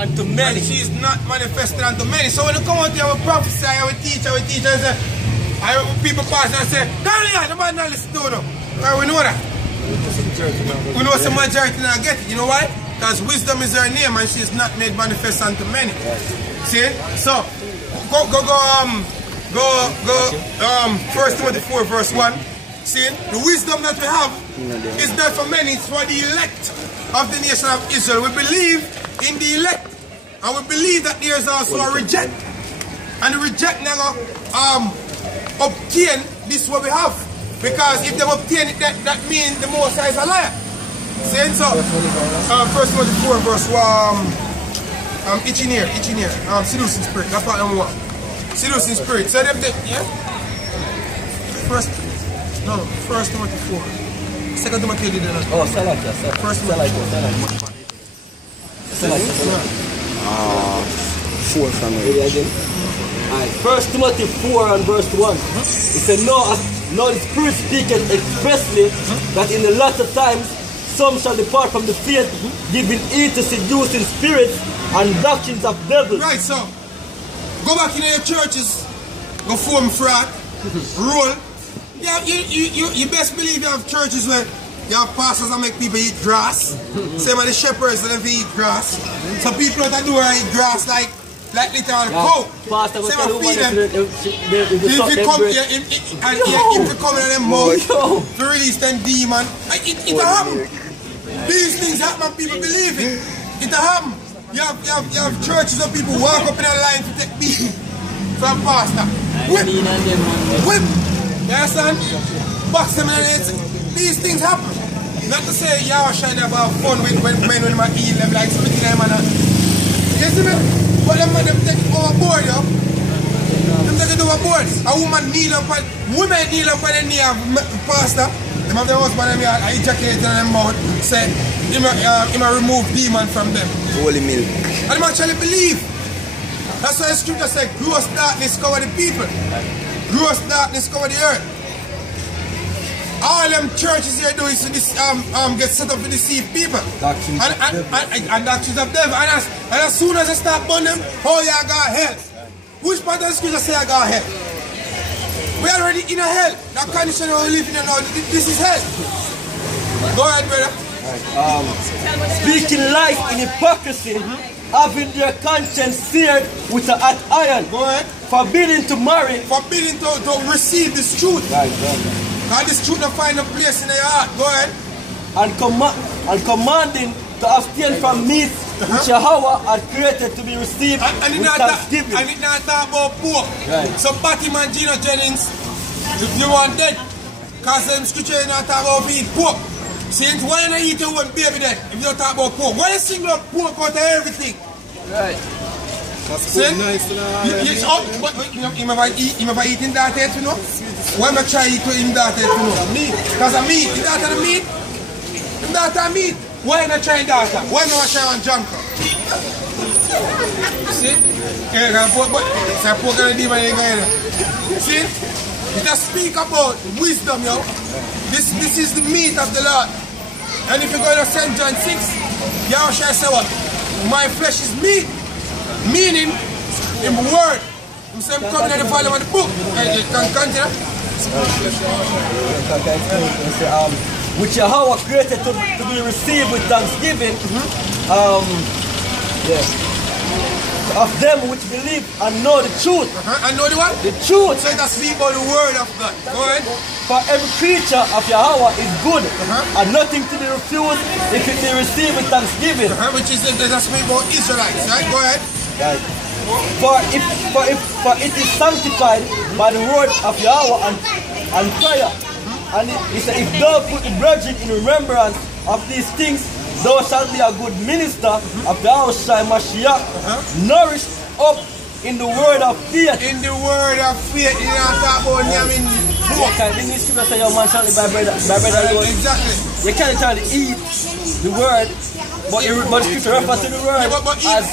unto many. And she is not manifested unto many. So when you come out here, I will prophesy, I will teach, and say, people pass and say, "Daniel, the man not listen to you." We know that. We know some majority not get it. You know why? Because wisdom is her name and she is not made manifest unto many. See? So, go, 1 Timothy 4 verse 1. See? The wisdom that we have is not for many, it's for the elect of the nation of Israel. We believe in the elect. And we believe that there is also a reject. And the reject never obtain this what we have. Because if they obtain it, that means the Most High is a liar. See? So, 1 Timothy 4 verse 1. Itching ear. Seducing spirit. That's what I want. Seducing spirit. So them, yeah? First Timothy 4. Second Timothy did that. Oh, Salaka. First Timothy 4 from here. Alright, 1 Timothy 4 and verse 1. It said, No, the Spirit speaketh expressly that in the latter times some shall depart from the faith, giving heed to seducing spirits and doctrines of devils. Right, so go back in your churches, go form frat, roll. Yeah, you best believe you have churches where you have pastors that make people eat grass. Same as the shepherds that eat grass. Some people that do eat grass like literal cow. Pastor same as feed them. If you come here, if you come in them mouth to release them demon, it happen. These things happen, people believe it. It happen. You have churches where people walk up in a line to take beating from pastor. Whip. You understand? Box them in the head. These things happen. Not to say y'all shine about fun when men when I eat them like spitting them and you see me? But them take it overboard, yo. Them take it overboard. A woman kneel up on the knee of pastor. Them have their husband and I ejaculate in their mouth. Say, he might remove demon from them. Holy milk. And them actually believe. That's why the scripture says, gross darkness cover the people. Gross darkness cover the earth. All them churches here do is to get set up to deceive people. And doctrines of devil. And as soon as they start burning them, oh yeah, I got hell. Which part of the scripture say I got hell? We are already in a hell. That condition we live in now, this is hell. Go ahead, brother. Speaking life in hypocrisy, having their conscience seared with a hot iron. Go ahead. Forbidding to marry. Forbidding to receive this truth. Right. God, this truth will find a place in their heart. Go ahead. And commanding to abstain from meat which Yahweh had created to be received with thanksgiving. And it not talk about pork. Right. So Patty Man, Gino Jennings, if you want that, because them scripture not talk about eat pork. Saints, why not eat your own baby then if you don't talk about pork? Why you single up pork out of everything? Right. That's good, nice. You ever eating that head, you know? Why am I trying to eat that head, you know? Meat. Because of meat. Is that the meat? Is that the meat? Why not trying that? Why not trying on junker? See? Yeah, pork and a demon ain't going to. See? It just speak about wisdom, yo. This is the meat of the Lord. And if you go to St. John 6, Yahushua say what? My flesh is meat. Meaning, in the word. I'm saying coming at the volume of the book. You can continue. Which Yahweh created to be received with thanksgiving. Of them which believe and know the truth. And know the what? The truth. So that speak about the word of God. Go ahead. For every creature of Yahweh is good and nothing to be refused if it be received with thanksgiving. Which is that speak about Israelites, right? Go ahead. Right. For it is sanctified by the word of Yahweh and prayer. And he said, if thou put the brethren in remembrance of these things, thou shalt be a good minister of Yahushua Mashiach, nourished up in the word of faith. In the word of faith, you don't talk about yamin pork. In this scripture say your man shall live by bread alone. Exactly. You can't try to eat the word, but the scripture refers to the word as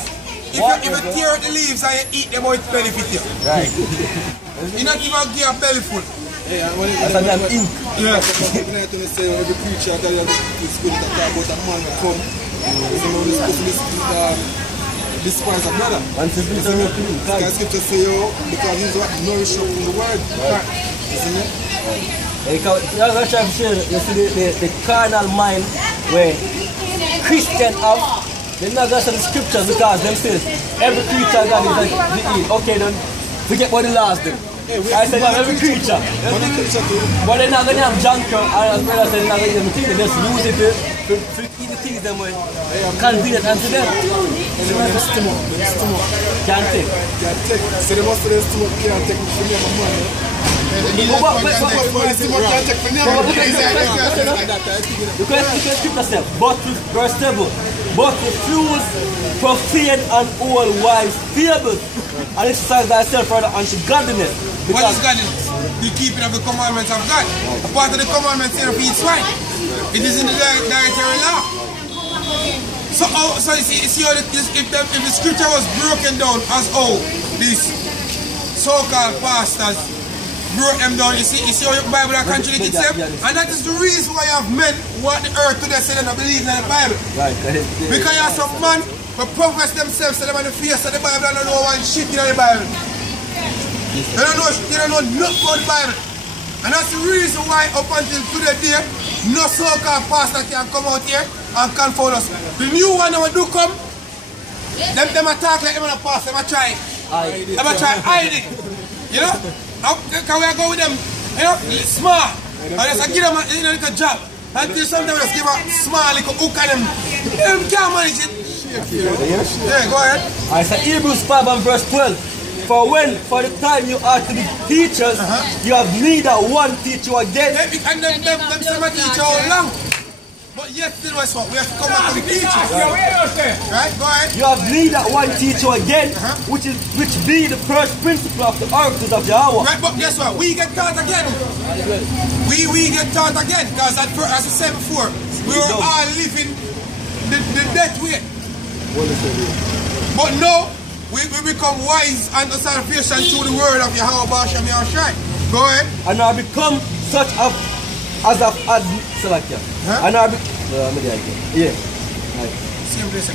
if you tear out the leaves and you eat them, it benefit you. Right. You not even give a belly full. Yeah, and when that's a damn ink. Yeah. Every preacher that is good to talk about a man will come. Supposed to listen to despise a brother. And to be done to him. Because scripture say, yo, because he's what nourished up in the word. Right. Isn't it? Because I'm going to try to show you the carnal mind where Christians have, they're not going to the scriptures because them says every creature God is like the eat. Okay, then forget what the laws do. I said every creature. But they're not going to have junk and as brother said they're not going to eat them things. They just use it to eat the things them way convenient unto them. Can't take. So they must say stomach can't take for me and my money. You can skip yourself. But with verse 7, but refuse profane and old wives' fables, and exercise thyself further unto godliness. What is godliness? The keeping of the commandments of God. A part of the commandments here of each swine. It is in the dietary law. So you see how if the scripture was broken down as how these so-called pastors broke them down, you see how the Bible contradicts itself? And that is the reason why you have men what the earth today say they don't believe in the Bible. Right. Because you have some man who profess themselves to them on the face of the Bible and don't know one shit in the Bible. They don't know nothing about the Bible. And that's the reason why up until today no so-called pastor can come out here and confound us. The new one that do come, them attack like them on a pastor, them a try. Them a try hiding. You know? Can we go with them, you know, small, and just give them a little job. Until sometimes we just give a small little hook on them. Them can't manage it. Yeah, go ahead. I said Hebrews 5 and verse 12. For the time you are to be teachers, you have neither one teacher again. And them teach how long. But yet still we have to come back to the teachers. Right, go ahead. You have neither one teacher again, which be the first principle of the oracles of Yahweh. Right, but guess what? We get taught again. We get taught again, because as I said before, we were all living the death way. But now we become wise unto salvation through the word of Yahweh Bashem Yahushai. Go ahead. And I become such as Salakia. And I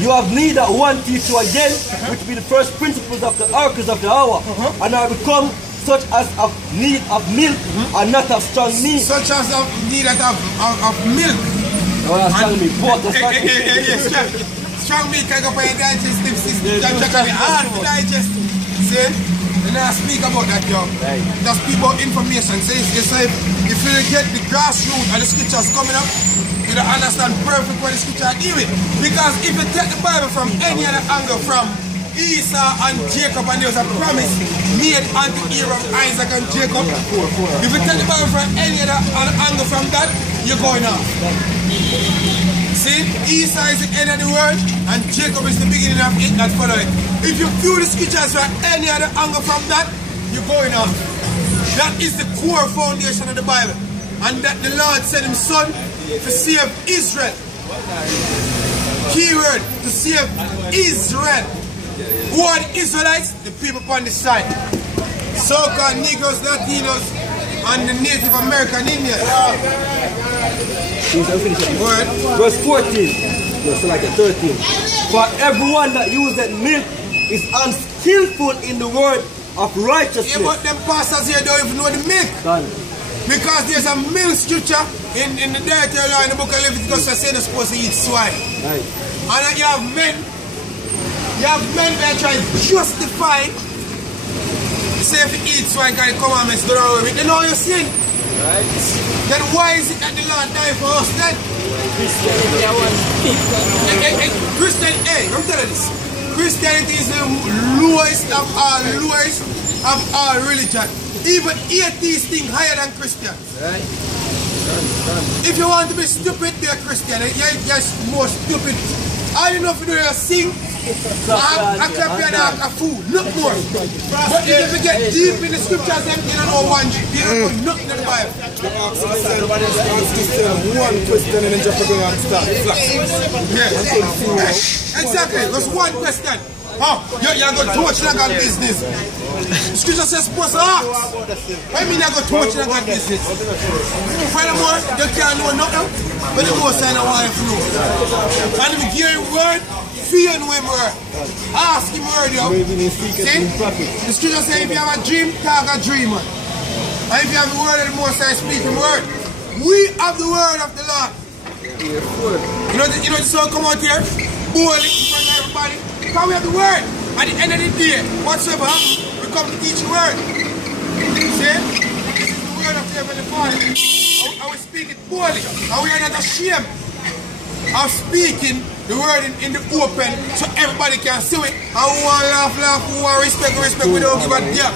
you have neither one teacher again, which be the first principles of the oracles of the hour, and I become such as of need of milk and not of strong meat. Such as of need of milk. Strong meat. Strong meat can go for your digestive system. That's hard to digest. See? And I speak about that, yo. Just speak about information. So if you get the grassroots and the scriptures coming up, you don't understand perfect what the scripture deal with. Because if you take the Bible from any other angle, from Esau and Jacob, and there was a promise made unto Abraham, Isaac and Jacob. If you take the Bible from any other angle from that, you're going off. See, Esau is the end of the world, and Jacob is the beginning of it that follow it. If you view the scriptures from any other angle from that, you're going off. That is the core foundation of the Bible. And that the Lord sent his son to save Israel. Keyword, to save Israel. Who are the Israelites? The people on the side. So-called Negroes, Latinos, and the Native American Indians. Verse 14. No, so like a 13. For everyone that uses milk is unskillful in the word of righteousness. Yeah, but them pastors here don't even know the milk. Done. Because there's a milk scripture in the dietary law in the book of Leviticus that say they're supposed to eat swine. Right. And you have men that try to justify, say if you eat swine can the commandments don't know with. They know you're sin. Right. Then why is it that the Lord died for us then? Christianity, I'm telling you this. Christianity is the lowest of all religion. Even atheists think higher than Christians. Right. If you want to be stupid, be a Christian. You're more stupid. All you know if you do is sing, I clap you and a fool, not more. But if you get deep in the scriptures, then you don't know nothing in the Bible. One question and then just go and start. Yeah. Exactly. That's one question. Oh, you're going to touch like on business. Scripture says supposed to ask. I mean, you're going to touch like on business. Furthermore, you can't know nothing, but the most I don't want to know. And if you hear a word, fear no him word. Ask him word, yo. See? The scripture says if you have a dream, talk a dream, man. And if you have the word of the Most High, speak the word. We have the word of the Lord. You know the song come out here? Boldly in front of everybody. Because we have the word. At the end of the day, whatsoever happens, we come to teach the word. See? This is the word of the Heavenly Father. And we speak it boldly. And we are not ashamed of speaking the word in the open so everybody can see it. And who want laugh, who want respect, we don't give a damn.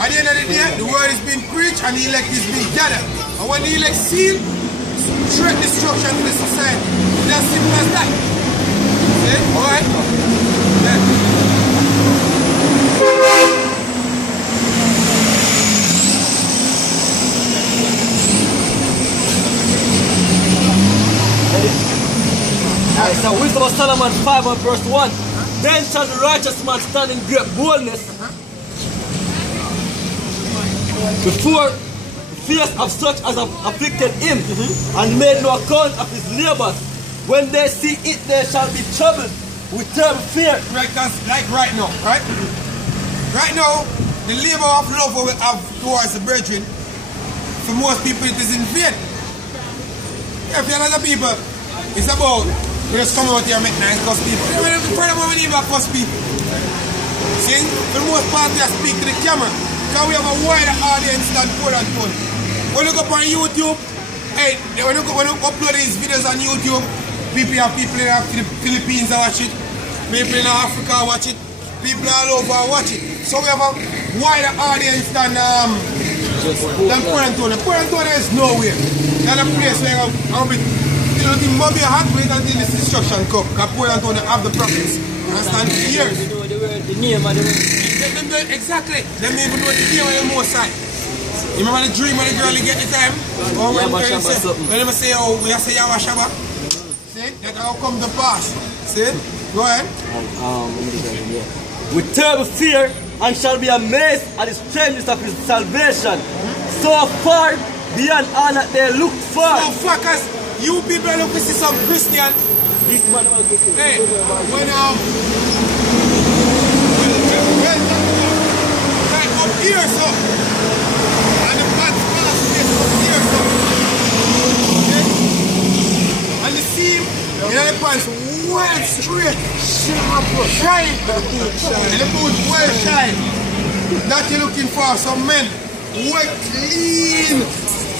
At the end of the day, the word is being preached and the elect is being gathered. And when the elect seal, straight destruction to the society. It's as simple as that. See? Alright? Yeah. Alright, so Wisdom of Solomon 5 and verse 1. Then shall the righteous man stand in great boldness before the fears of such as have afflicted him, and made no account of his labors. When they see it, they shall be troubled with terrible fear. Right, that's like right now, right? Right now, the labor of love we have towards the brethren, for most people it is in vain. Yeah, for a lot of people, it's about, we just come out here and make nice cuss people. For them, we need to cuss people. See? For the most part, they speak to the camera. Because we have a wider audience than Portantonio. When you go up on YouTube, hey, when you upload these videos on YouTube, people in the Philippines watch it, people in Africa watch it, people all over watch it. So we have a wider audience than Portantonio. Portantonio is nowhere. That's a place where I'll be, you know, the mobile hot wait until this destruction come. Because Portantonio have the prophets. Understand? Years. The name of the word. Exactly. They don't even know the name of the Most High. You remember the dream when the girl get the time? Or when they say, oh, we have to say Yawa Shabba. See? That will come to pass. See? Go ahead. With terrible fear, and shall be amazed at the strangeness of his salvation. So far beyond all that they look for. So fuckers, you people look to see some Christian. This man was looking. Hey, when right up here, so. And the God's pass is up here, so. Okay? And the seam, you know the pants well straight, shine. And the boot well shine. That you're looking for, some men, well clean,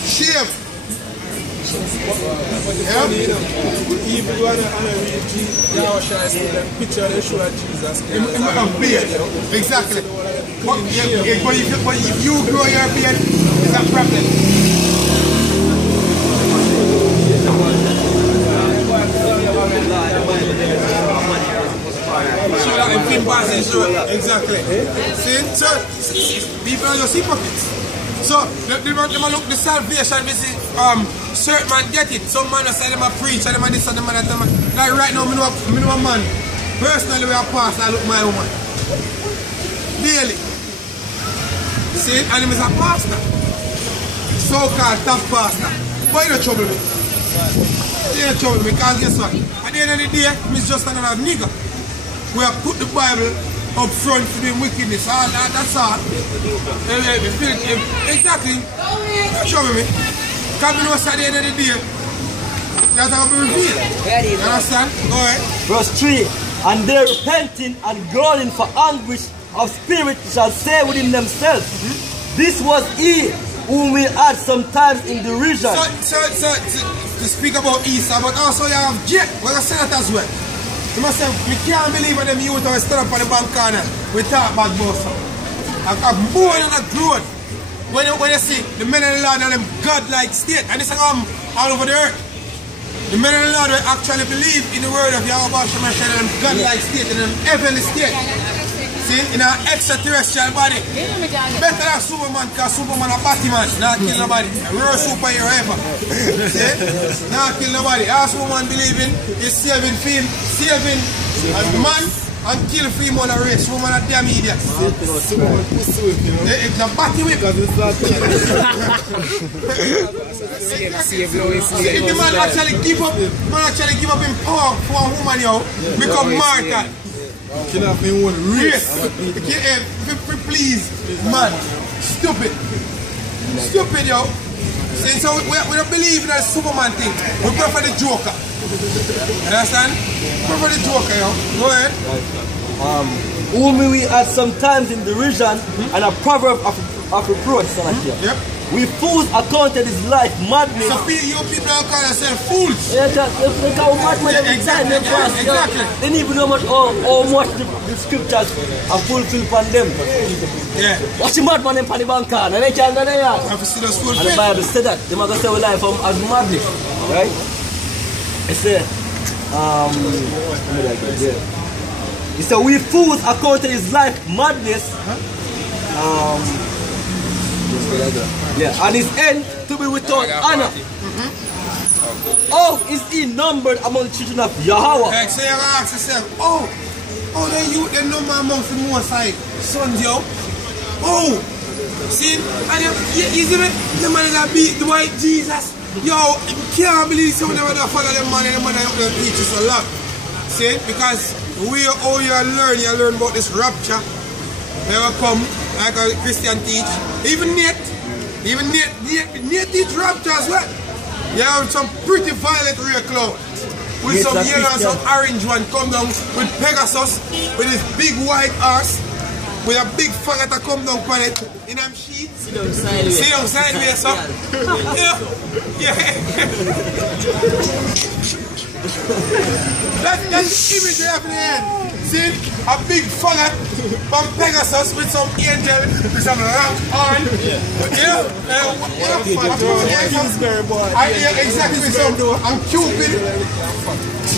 shave. Yeah? Even you want to read the picture they show of Jesus. Exactly. But if you grow your beard, it's a problem. So that in film passing, exactly. See? So people are just hypocrites. So they look the salvation, they see certain man get it. Some man say them a preach and them a this and them a that. Like right now, I know a man. Personally, we are pastor, I look my woman. Daily. See? And him is a pastor. So-called top pastor. But you don't trouble me. You don't trouble me because guess what? At the end of the day, he's just another nigga. We have put the Bible up front for doing wickedness. All that, that's all. Exactly. Don't trouble me. Because we know at the end of the day, that's how we reveal. You understand? Go ahead. Verse 3. And they repenting and groaning for anguish of spirit shall say within themselves, this was he whom we had sometimes in derision. So to speak about Esau, but also you have Jake, what I said that as well. You must say, we can't believe in them youth who stand up on the bank corner, we talk about both. I'm born on a growth. When you see the men of the Lord and them God-like state, and it's all over the earth. The men of the Lord will actually believe in the word of Yahweh Shemashah and them God-like state, in them heavenly state. See, in an extraterrestrial body. Better than Superman, because Superman a Batman, not kill nobody. A real superhero ever. See? Not kill nobody. All Superman believe in is saving man and kill 3 months of race. Woman are damn idiots. It's a batty whip. If the man actually give up in power for a woman, yo, become martyr. Race. Please, man. Stupid. Stupid, yo. See, so we don't believe in that Superman thing. We prefer the Joker. Understand? Prefer the Joker, yo. Go ahead. Whom we add sometimes in derision and a proverb of reproach. Yep. We fools accounted his life madness. So you people don't call yourselves fools. Yeah, they call madmen every time they pass. Exactly. They don't even know how much the scriptures are fulfilled upon them. Yeah. Watch the madman in the bank and they can't do that. Have you seen us fulfilled? And the Bible said that. They must say we life as madness. Right? It said, he said, we fools accounted his life madness. Yeah, and his end to be without honor. Oh, is he numbered among the children of Yahweh? Like, so you ask yourself, they number amongst the Most High sons, yo. Oh, see, and the man that beat the white Jesus. Yo, you can't believe some of them that follow them man and the man that teach us a lot. See, because you learn about this rapture. Never come like a Christian teach. Even Nate teach rapture as well. You have some pretty violet rear cloud. With some yellow and some orange one come down with Pegasus, with his big white arse, with a big faggot that come down on it in them sheets. Sit down sideways, so. Yeah. That's the image you have in the head. See? A big faggot from Pegasus with some angel, with some long horn. Exactly, with some and Cupid.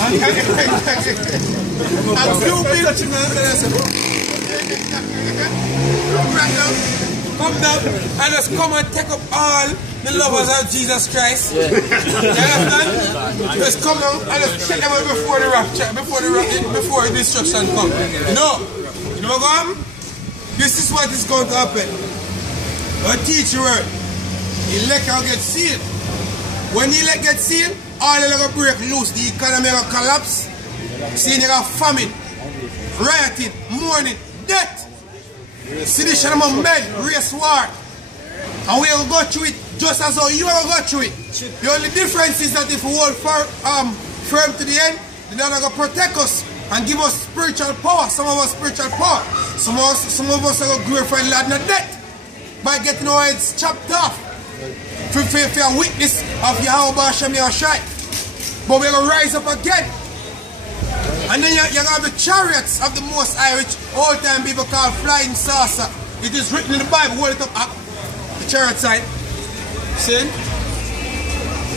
And Cupid. Come down and just come and take up all the lovers of Jesus Christ. You understand? Just come down and just check them out before the rapture, before the destruction comes. No. You know what going on? This is what is going to happen. A teacher word. Elect will get sealed. When the elect get sealed, all of them will break loose. The economy will collapse. See, they got famine, rioting, mourning, death. Sedition among men, race war. And we will go through it just as how you will go through it. The only difference is that if we hold firm to the end, the Lord will protect us and give us spiritual power. Some of us spiritual power. Some of us will glorify the Lord in death by getting our heads chopped off. For a witness of Yahweh Hashem Yahshai. But we will rise up again. And then you have the chariots of the Most High, which all time people call flying saucer. It is written in the Bible. Hold it up, the chariot side. See?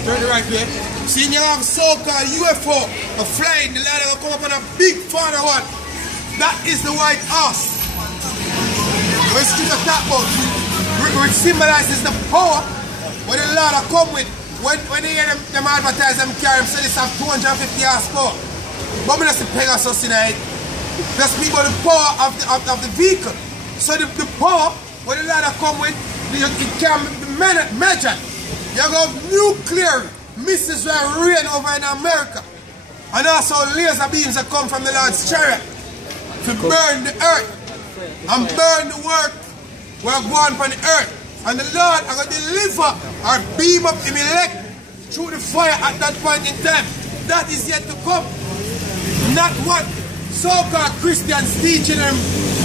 Turn the right way. See, you have so-called UFO, a flying, the ladder will come up on a big father one. That is the white horse. When scripture talk about, which symbolizes the power where the ladder come with. When they hear them advertise them carry them, say this have 250 horsepower. But we don't see Pegasus in it. That's people the power of the vehicle. So the power, when the ladder come with, it can be measured. You have nuclear missiles that rain over in America. And also laser beams that come from the Lord's chariot to burn the earth and burn the work we are going on the earth. And the Lord is going to deliver or beam up him elect through the fire at that point in time. That is yet to come. Not what so-called Christians teaching them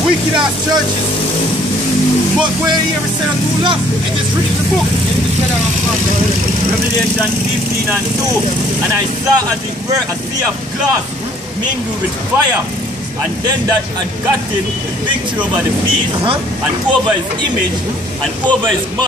wicked ass churches. But where you ever said too long, it is written in the book. Revelation 15 and 2. And I saw as it were a sea of glass mingled with fire. And then that had gotten the victory over the beast and over his image and over his mouth.